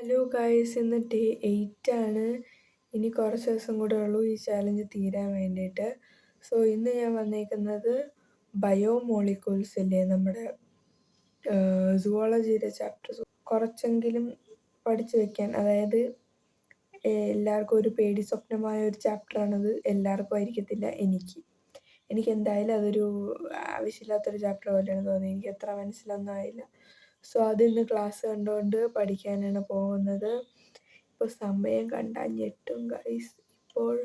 Hello guys, ഇന്ന് day 8 ആണ്. ഇനി കുറച്ച് ദിവസം കൂടെ ഉള്ളൂ ഈ ചാലഞ്ച് തീരാൻ വേണ്ടിയിട്ട്. സോ ഇന്ന് ഞാൻ വന്നേക്കുന്നത് ബയോമോളിക്യൂൾസ് ഇല്ലേ, നമ്മുടെ സുവോളജിയുടെ ചാപ്റ്റർ കുറച്ചെങ്കിലും പഠിച്ചു വെക്കാൻ. അതായത് എല്ലാവർക്കും ഒരു പേടി സ്വപ്നമായ ഒരു ചാപ്റ്ററാണത്. എല്ലാവർക്കും ആയിരിക്കത്തില്ല, എനിക്ക് എന്തായാലും അതൊരു ആവശ്യമില്ലാത്തൊരു ചാപ്റ്റർ പോലെയാണ് തോന്നിയത്. എനിക്ക് അത്ര മനസ്സിലൊന്നും ആയില്ല. സോ അതിന്ന് ക്ലാസ് കണ്ടുകൊണ്ട് പഠിക്കാനാണ് പോകുന്നത്. ഇപ്പോൾ സമയം കണ്ടാൽ ഞെട്ടും ഗൈസ്. ഇപ്പോൾ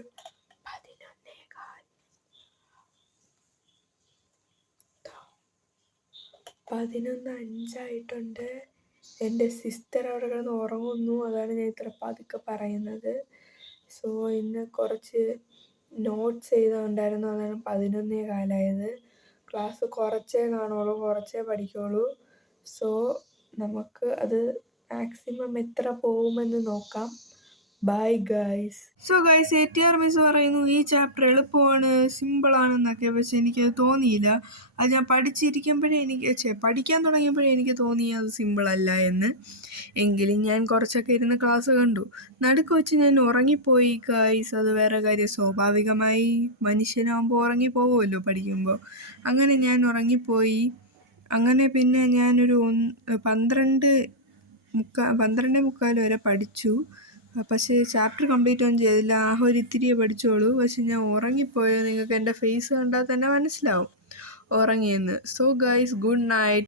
11:05 എൻ്റെ സിസ്റ്റർ അവിടെ കിടന്ന് ഉറങ്ങുന്നു. അതാണ് ഞാൻ ഇത്ര പതുക്കെ പറയുന്നത്. സോ ഇന്ന് കുറച്ച് നോട്ട്സ് എഴുതാനുണ്ടായിരുന്നു. അതാണ് 11:15. ക്ലാസ് കുറച്ചേ കാണുള്ളൂ, കുറച്ചേ പഠിക്കുള്ളൂ. സോ നമുക്ക് അത് മാക്സിമം എത്ര പോകുമെന്ന് നോക്കാം. Bye guys. So guys, ATR miss പറയുന്നു ഈ ചാപ്റ്റർ എളുപ്പമാണ്, സിമ്പിളാണെന്നൊക്കെ. പക്ഷെ എനിക്കത് തോന്നിയില്ല. അത് ഞാൻ പഠിക്കാൻ തുടങ്ങിയപ്പോഴേ എനിക്ക് തോന്നി അത് സിമ്പിളല്ല എന്ന്. എങ്കിലും ഞാൻ കുറച്ചൊക്കെ ഇരുന്ന് ക്ലാസ് കണ്ടു. നടുക്ക് വെച്ച് ഞാൻ ഉറങ്ങിപ്പോയി ഗൈസ്. അത് വേറെ കാര്യം. സ്വാഭാവികമായി മനുഷ്യനാകുമ്പോൾ ഉറങ്ങിപ്പോകുമല്ലോ പഠിക്കുമ്പോൾ. അങ്ങനെ ഞാൻ ഉറങ്ങിപ്പോയി. അങ്ങനെ പിന്നെ ഞാനൊരു 12:45 വരെ പഠിച്ചു. പക്ഷേ ചാപ്റ്റർ കംപ്ലീറ്റ് ഒന്നും ചെയ്തില്ല. ഒരു ഇത്തിരിയേ പഠിച്ചോളൂ. പക്ഷെ ഞാൻ ഉറങ്ങിപ്പോയത് നിങ്ങൾക്ക് എൻ്റെ ഫേസ് കണ്ടാൽ തന്നെ മനസ്സിലാവും ഉറങ്ങിയെന്ന്. So guys, good night.